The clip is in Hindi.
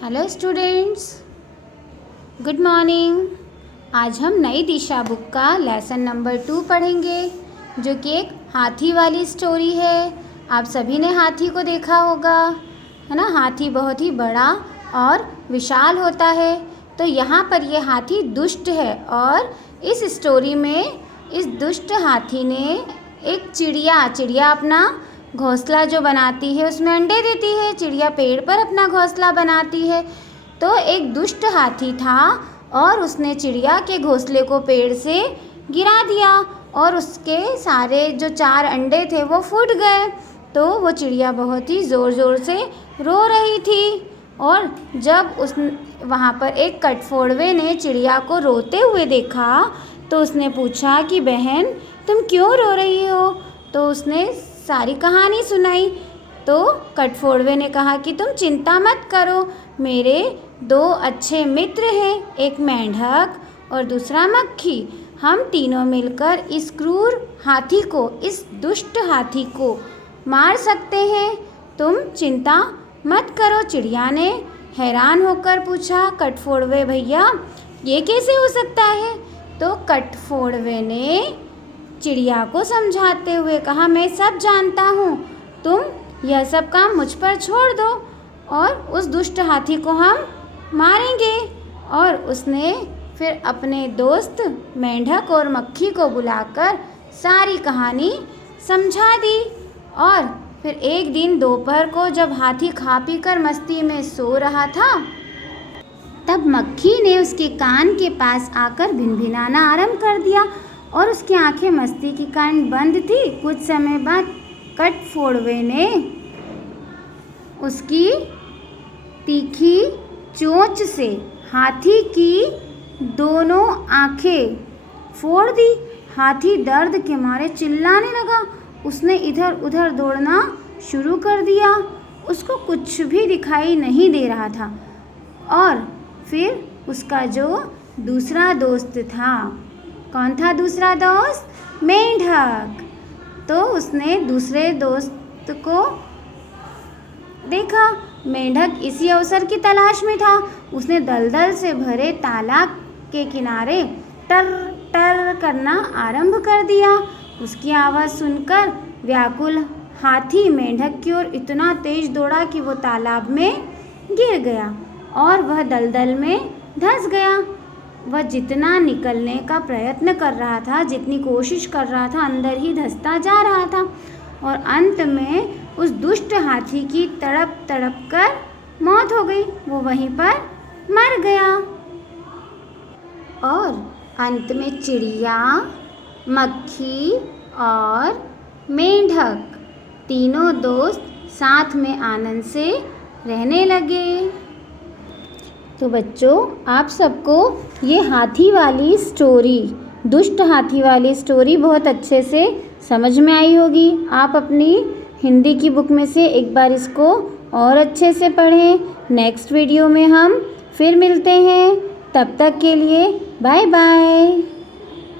Hello students, good morning. आज हम नई दिशा बुक का लेसन नंबर 2 पढ़ेंगे, जो कि एक हाथी वाली स्टोरी है। आप सभी ने हाथी को देखा होगा, है ना। हाथी बहुत ही बड़ा और विशाल होता है। तो यहाँ पर ये हाथी दुष्ट है और इस स्टोरी में इस दुष्ट हाथी ने एक चिड़िया अपना घोंसला जो बनाती है उसमें अंडे देती है। चिड़िया पेड़ पर अपना घोंसला बनाती है। तो एक दुष्ट हाथी था और उसने चिड़िया के घोंसले को पेड़ से गिरा दिया और उसके सारे जो 4 अंडे थे वो फूट गए। तो वो चिड़िया बहुत ही ज़ोर ज़ोर से रो रही थी। और जब वहाँ पर एक कटफोड़वे ने चिड़िया को रोते हुए देखा तो उसने पूछा कि बहन, तुम क्यों रो रही हो। तो उसने सारी कहानी सुनाई। तो कटफोड़वे ने कहा कि तुम चिंता मत करो, मेरे 2 अच्छे मित्र हैं, एक मेंढक और दूसरा मक्खी। हम तीनों मिलकर इस क्रूर हाथी को, इस दुष्ट हाथी को मार सकते हैं। तुम चिंता मत करो। चिड़िया ने हैरान होकर पूछा, कटफोड़वे भैया, ये कैसे हो सकता है। तो कटफोड़वे ने चिड़िया को समझाते हुए कहा, मैं सब जानता हूँ, तुम यह सब काम मुझ पर छोड़ दो और उस दुष्ट हाथी को हम मारेंगे। और उसने फिर अपने दोस्त मेंढक और मक्खी को बुलाकर सारी कहानी समझा दी। और फिर एक दिन दोपहर को जब हाथी खा पी कर मस्ती में सो रहा था, तब मक्खी ने उसके कान के पास आकर भिनभिनाना आरंभ कर दिया और उसकी आंखें मस्ती के कारण बंद थी। कुछ समय बाद कटफोड़वे ने उसकी तीखी चोंच से हाथी की दोनों आंखें फोड़ दी। हाथी दर्द के मारे चिल्लाने लगा। उसने इधर उधर दौड़ना शुरू कर दिया। उसको कुछ भी दिखाई नहीं दे रहा था। और फिर उसका जो दूसरा दोस्त था, कौन था दूसरा दोस्त? मेंढक। तो उसने दूसरे दोस्त को देखा। मेंढक इसी अवसर की तलाश में था। उसने दलदल से भरे तालाब के किनारे टर टर करना आरंभ कर दिया। उसकी आवाज़ सुनकर व्याकुल हाथी मेंढक की ओर इतना तेज दौड़ा कि वो तालाब में गिर गया और वह दलदल में धंस गया। वह जितना निकलने का प्रयत्न कर रहा था, जितनी कोशिश कर रहा था, अंदर ही धंसता जा रहा था। और अंत में उस दुष्ट हाथी की तड़प तड़प कर मौत हो गई। वो वहीं पर मर गया। और अंत में चिड़िया, मक्खी और मेंढक तीनों दोस्त साथ में आनंद से रहने लगे। तो बच्चों, आप सबको ये हाथी वाली स्टोरी, दुष्ट हाथी वाली स्टोरी बहुत अच्छे से समझ में आई होगी। आप अपनी हिंदी की बुक में से एक बार इसको और अच्छे से पढ़ें। नेक्स्ट वीडियो में हम फिर मिलते हैं। तब तक के लिए बाय बाय।